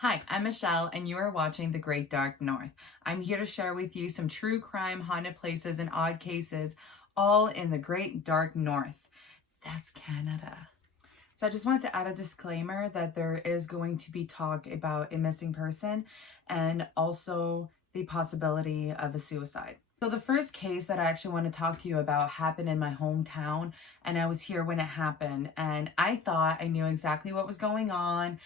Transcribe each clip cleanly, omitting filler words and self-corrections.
Hi, I'm Michelle, and you are watching The Great Dark North. I'm here to share with you some true crime, haunted places, and odd cases, all in the Great Dark North. That's Canada. So I just wanted to add a disclaimer that there is going to be talk about a missing person and also the possibility of a suicide. So the first case that I actually want to talk to you about happened in my hometown, and I was here when it happened, and I thought I knew exactly what was going on.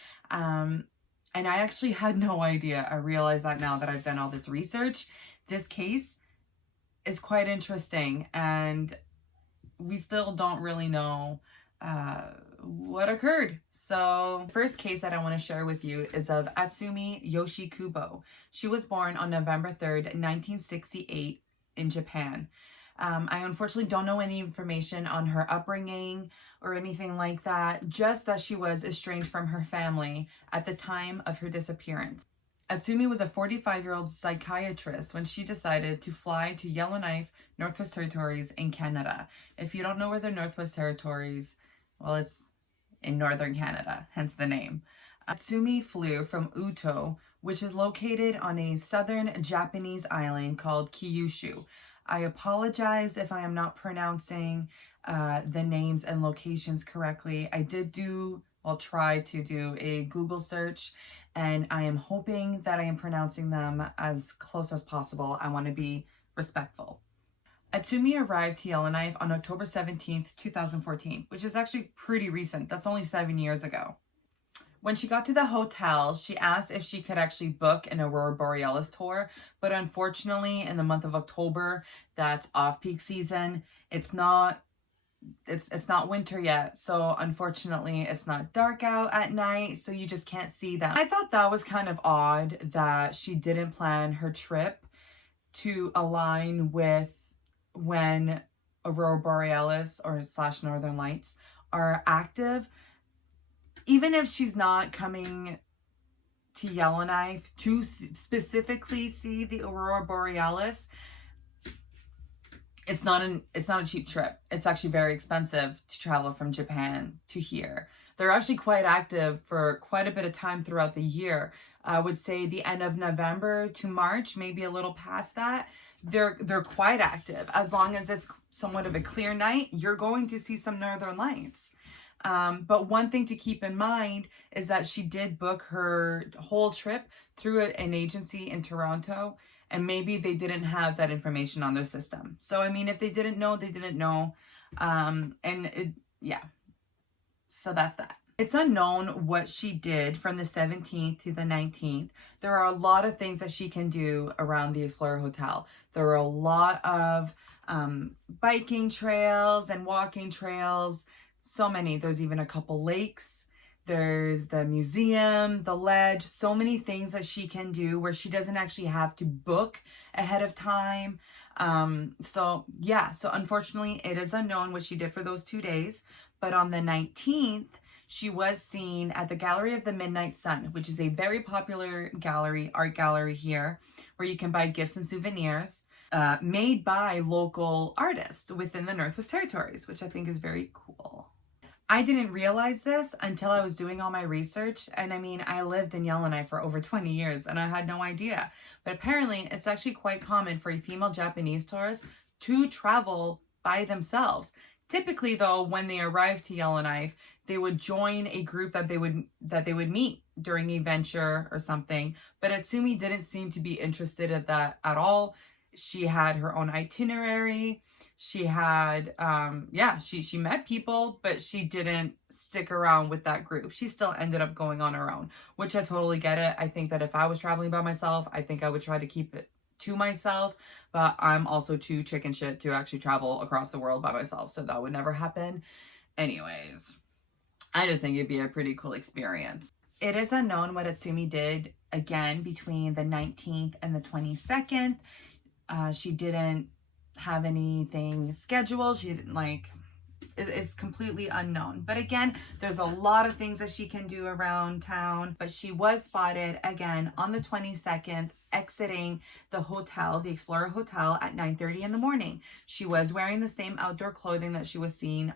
And I actually had no idea. I realize that now that I've done all this research. This case is quite interesting, and we still don't really know what occurred. So the first case that I want to share with you is of Atsumi Yoshikubo. She was born on November 3rd, 1968 in Japan. I unfortunately don't know any information on her upbringing or anything like that, just that she was estranged from her family at the time of her disappearance. Atsumi was a 45-year-old psychiatrist when she decided to fly to Yellowknife, Northwest Territories in Canada. If you don't know where the Northwest Territories, well, it's in northern Canada, hence the name. Atsumi flew from Uto, which is located on a southern Japanese island called Kyushu. I apologize if I am not pronouncing the names and locations correctly. I did try to do a Google search, and I am hoping that I am pronouncing them as close as possible. I want to be respectful. Atsumi arrived to Yellowknife on October 17th, 2014, which is actually pretty recent. That's only 7 years ago. When she got to the hotel, she asked if she could actually book an Aurora Borealis tour, but unfortunately in the month of October, that's off-peak season. It's not winter yet, so unfortunately it's not dark out at night, so you just can't see them. I thought that was kind of odd that she didn't plan her trip to align with when Aurora Borealis or / Northern Lights are active. Even if she's not coming to Yellowknife to specifically see the Aurora Borealis, it's not a cheap trip. It's actually very expensive to travel from Japan to here. They're actually quite active for quite a bit of time throughout the year. I would say the end of November to March, maybe a little past that. They're quite active. As long as it's somewhat of a clear night, you're going to see some Northern Lights. But one thing to keep in mind is that she did book her whole trip through an agency in Toronto, and maybe they didn't have that information on their system. So, I mean, if they didn't know, they didn't know. Yeah. So that's that. It's unknown what she did from the 17th to the 19th. There are a lot of things that she can do around the Explorer Hotel. There are a lot of biking trails and walking trails. So many. There's even a couple lakes. There's the museum, the ledge, so many things that she can do where she doesn't actually have to book ahead of time. So unfortunately it is unknown what she did for those 2 days. But on the 19th, she was seen at the Gallery of the Midnight Sun, which is a very popular art gallery here, where you can buy gifts and souvenirs made by local artists within the Northwest Territories, which I think is very cool. I didn't realize this until I was doing all my research, and I mean, I lived in Yellowknife for over 20 years, and I had no idea. But apparently, it's actually quite common for a female Japanese tourist to travel by themselves. Typically, though, when they arrive to Yellowknife, they would join a group that they would meet during a venture or something. But Atsumi didn't seem to be interested in that at all. She had her own itinerary. She had, she met people, but she didn't stick around with that group. She still ended up going on her own, which I totally get it. I think that if I was traveling by myself, I think I would try to keep it to myself, but I'm also too chicken shit to actually travel across the world by myself, so that would never happen. Anyways, I just think it'd be a pretty cool experience. It is unknown what Atsumi did, again, between the 19th and the 22nd. She didn't have anything scheduled. She didn't it's completely unknown. But again, there's a lot of things that she can do around town. But she was spotted again on the 22nd exiting the hotel, the Explorer Hotel, at 9:30 in the morning. She was wearing the same outdoor clothing that she was seen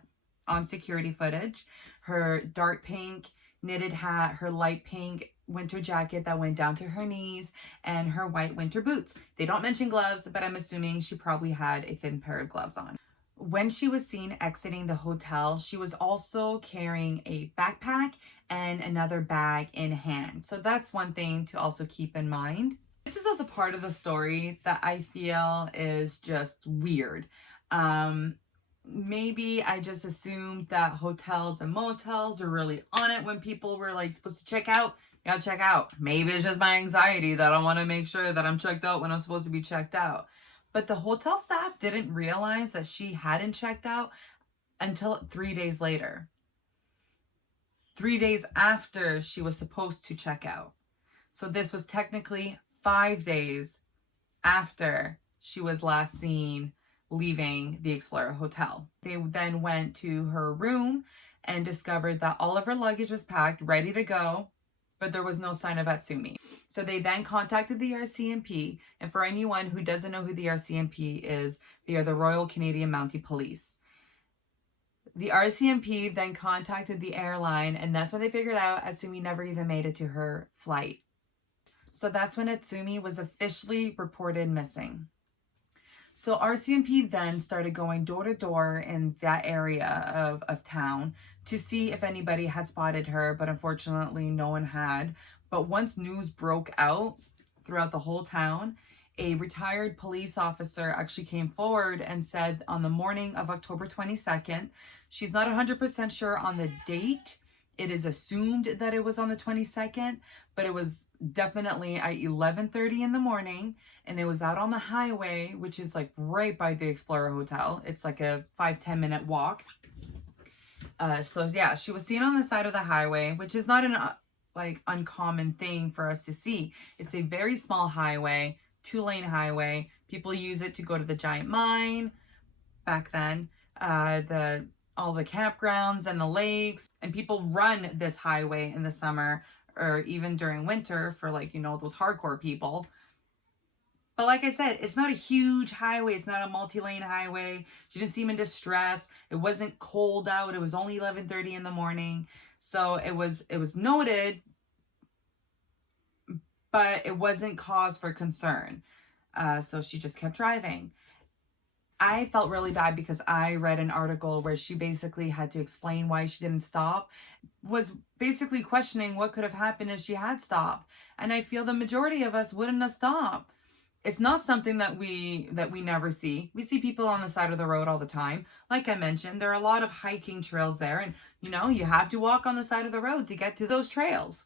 on security footage. Her dark pink knitted hat, her light pink winter jacket that went down to her knees, and her white winter boots. They don't mention gloves, but I'm assuming she probably had a thin pair of gloves on. When she was seen exiting the hotel, she was also carrying a backpack and another bag in hand. So that's one thing to also keep in mind. This is the part of the story that I feel is just weird. Maybe I just assumed that hotels and motels are really on it when people were like supposed to check out. You gotta check out. Maybe it's just my anxiety that I want to make sure that I'm checked out when I'm supposed to be checked out. But the hotel staff didn't realize that she hadn't checked out until 3 days later. 3 days after she was supposed to check out. So this was technically 5 days after she was last seen leaving the Explorer Hotel. They then went to her room and discovered that all of her luggage was packed, ready to go, but there was no sign of Atsumi. So they then contacted the RCMP, and for anyone who doesn't know who the RCMP is, they are the Royal Canadian Mounted Police. The RCMP then contacted the airline, and that's when they figured out Atsumi never even made it to her flight. So that's when Atsumi was officially reported missing. So RCMP then started going door to door in that area of town to see if anybody had spotted her, but unfortunately no one had. But once news broke out throughout the whole town, a retired police officer actually came forward and said on the morning of October 22nd, she's not 100% sure on the date. It is assumed that it was on the 22nd, but it was definitely at 11:30 in the morning, and it was out on the highway, which is like right by the Explorer Hotel. It's like a 5-10 minute walk. So yeah, she was seen on the side of the highway, which is not an like uncommon thing for us to see. It's a very small highway, 2-lane highway. People use it to go to the giant mine back then. All the campgrounds and the lakes, and people run this highway in the summer or even during winter for like, you know, those hardcore people. But like I said, it's not a huge highway. It's not a multi-lane highway. She didn't seem in distress. It wasn't cold out. It was only 11:30 in the morning. So it was noted, but it wasn't cause for concern. So she just kept driving. I felt really bad because I read an article where she basically had to explain why she didn't stop, was basically questioning what could have happened if she had stopped. And I feel the majority of us wouldn't have stopped. It's not something that we never see. We see people on the side of the road all the time. Like I mentioned, there are a lot of hiking trails there, and you know, you have to walk on the side of the road to get to those trails.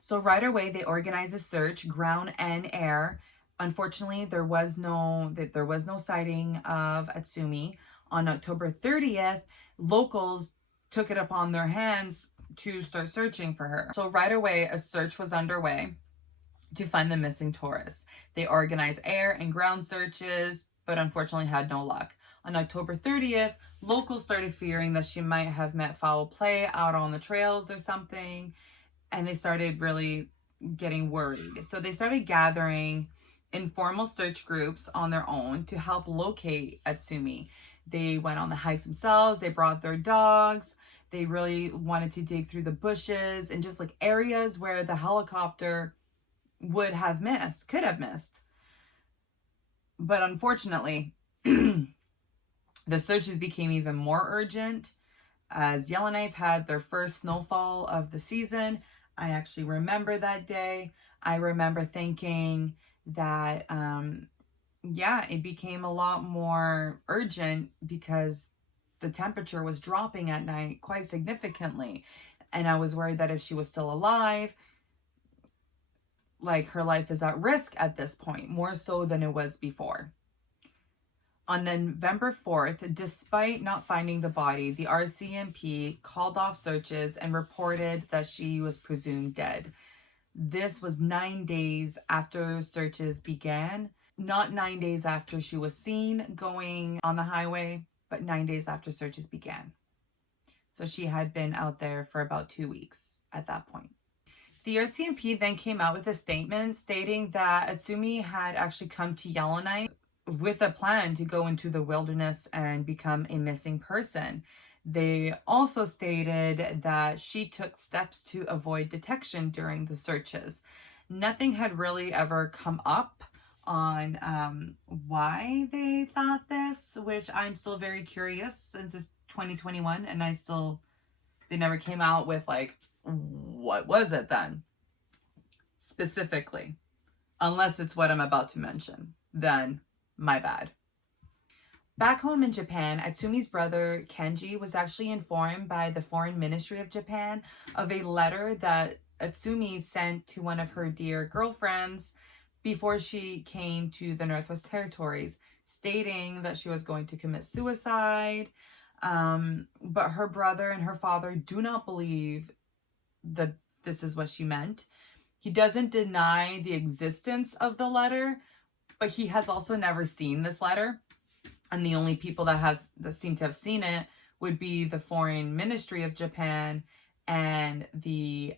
So right away they organized a search, ground and air. Unfortunately, there was no sighting of Atsumi. On October 30th, locals took it upon their hands to start searching for her. So right away, a search was underway to find the missing tourist. They organized air and ground searches, but unfortunately had no luck. On October 30th, locals started fearing that she might have met foul play out on the trails or something, and they started really getting worried. So they started gathering informal search groups on their own to help locate Atsumi. They went on the hikes themselves. They brought their dogs. They really wanted to dig through the bushes and just like areas where the helicopter could have missed. But unfortunately, the searches became even more urgent as Yellowknife had their first snowfall of the season. I actually remember that day. I remember thinking that, it became a lot more urgent because the temperature was dropping at night quite significantly. And I was worried that if she was still alive, like her life is at risk at this point, more so than it was before. On November 4th, despite not finding the body, the RCMP called off searches and reported that she was presumed dead. This was 9 days after searches began, not 9 days after she was seen going on the highway, but 9 days after searches began. So she had been out there for about 2 weeks at that point. The RCMP then came out with a statement stating that Atsumi had actually come to Yellowknife with a plan to go into the wilderness and become a missing person. They also stated that she took steps to avoid detection during the searches. Nothing had really ever come up on why they thought this, which I'm still very curious since it's 2021 and they never came out with like, what was it then specifically? Unless it's what I'm about to mention, then my bad. Back home in Japan, Atsumi's brother Kenji was actually informed by the Foreign Ministry of Japan of a letter that Atsumi sent to one of her dear girlfriends before she came to the Northwest Territories, stating that she was going to commit suicide. But her brother and her father do not believe that this is what she meant. He doesn't deny the existence of the letter, but he has also never seen this letter. And the only people that seem to have seen it would be the Foreign Ministry of Japan and the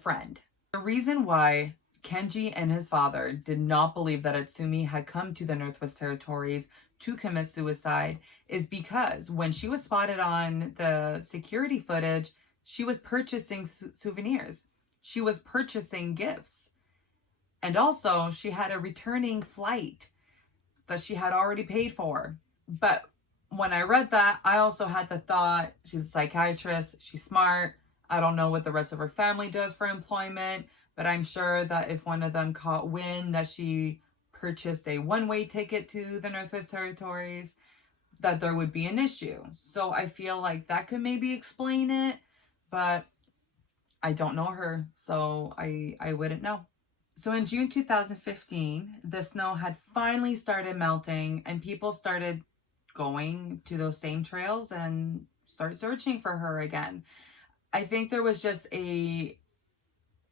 friend. The reason why Kenji and his father did not believe that Atsumi had come to the Northwest Territories to commit suicide is because when she was spotted on the security footage, she was purchasing souvenirs. She was purchasing gifts. And also, she had a returning flight that she had already paid for. But when I read that, I also had the thought, she's a psychiatrist, she's smart. I don't know what the rest of her family does for employment, but I'm sure that if one of them caught wind that she purchased a one-way ticket to the Northwest Territories, that there would be an issue. So I feel like that could maybe explain it, but I don't know her, so I wouldn't know. So in June 2015, the snow had finally started melting and people started going to those same trails and start searching for her again. I think there was just a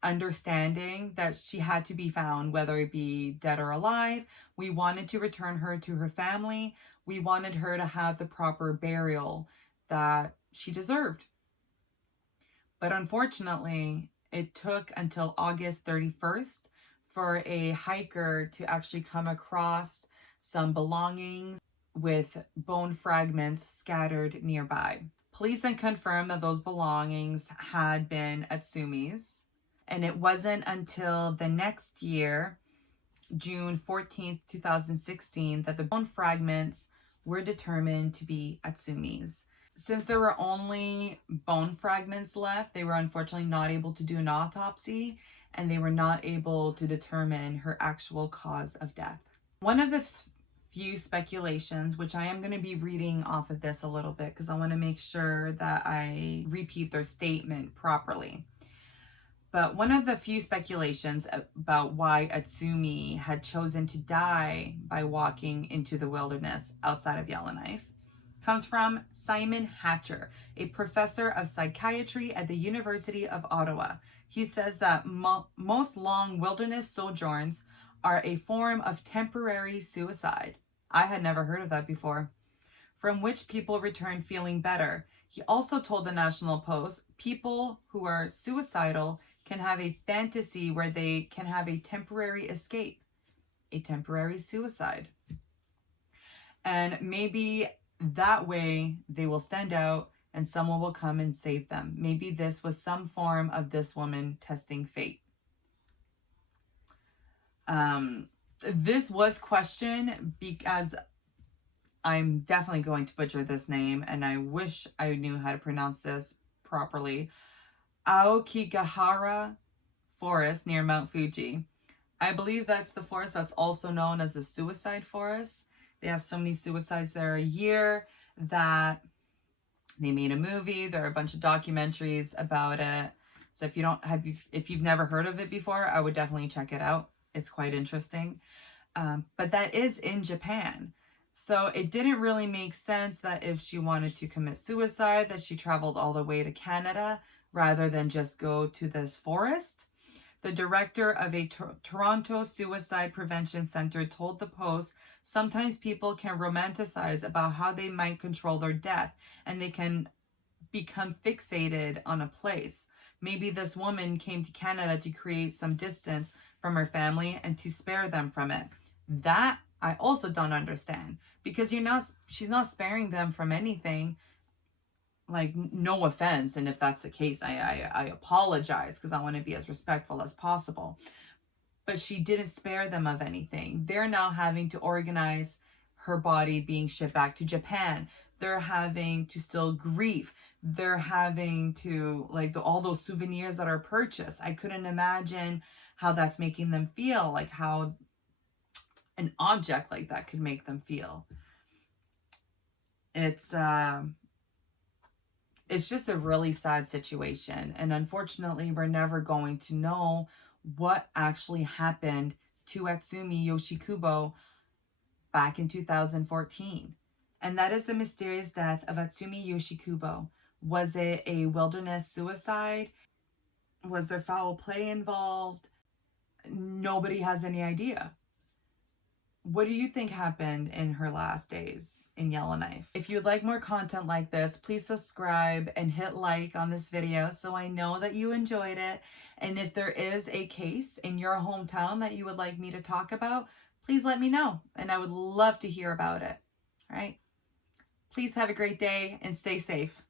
understanding that she had to be found, whether it be dead or alive. We wanted to return her to her family. We wanted her to have the proper burial that she deserved. But unfortunately, it took until August 31st for a hiker to actually come across some belongings with bone fragments scattered nearby. Police then confirmed that those belongings had been Atsumi's, and it wasn't until the next year, June 14th, 2016, that the bone fragments were determined to be Atsumi's. Since there were only bone fragments left, they were unfortunately not able to do an autopsy, and they were not able to determine her actual cause of death. One of the few speculations, which I am going to be reading off of this a little bit because I want to make sure that I repeat their statement properly. But one of the few speculations about why Atsumi had chosen to die by walking into the wilderness outside of Yellowknife comes from Simon Hatcher, a professor of psychiatry at the University of Ottawa. He says that most long wilderness sojourns are a form of temporary suicide. I had never heard of that before. From which people return feeling better. He also told the National Post, people who are suicidal can have a fantasy where they can have a temporary escape, a temporary suicide. And maybe that way they will stand out and someone will come and save them. Maybe this was some form of this woman testing fate. This was questioned because I'm definitely going to butcher this name, and I wish I knew how to pronounce this properly. Aokigahara Forest near Mount Fuji. I believe that's the forest that's also known as the Suicide Forest. They have so many suicides there a year that they made a movie. There are a bunch of documentaries about it. So if you've never heard of it before, I would definitely check it out. It's quite interesting. But that is in Japan. So it didn't really make sense that if she wanted to commit suicide, that she traveled all the way to Canada rather than just go to this forest. The director of a Toronto Suicide Prevention Center told the Post, sometimes people can romanticize about how they might control their death and they can become fixated on a place. Maybe this woman came to Canada to create some distance from her family and to spare them from it. That I also don't understand, because she's not sparing them from anything. like, no offense, and if that's the case, I apologize, because I want to be as respectful as possible. But she didn't spare them of anything. They're now having to organize her body being shipped back to Japan. They're having to still grieve. They're having to, like, all those souvenirs that are purchased. I couldn't imagine how that's making them feel, like how an object like that could make them feel. It's just a really sad situation. And unfortunately, we're never going to know what actually happened to Atsumi Yoshikubo back in 2014. And that is the mysterious death of Atsumi Yoshikubo. Was it a wilderness suicide? Was there foul play involved? Nobody has any idea. What do you think happened in her last days in Yellowknife? If you'd like more content like this, please subscribe and hit like on this video so I know that you enjoyed it. And if there is a case in your hometown that you would like me to talk about, please let me know, and I would love to hear about it. All right. Please have a great day and stay safe.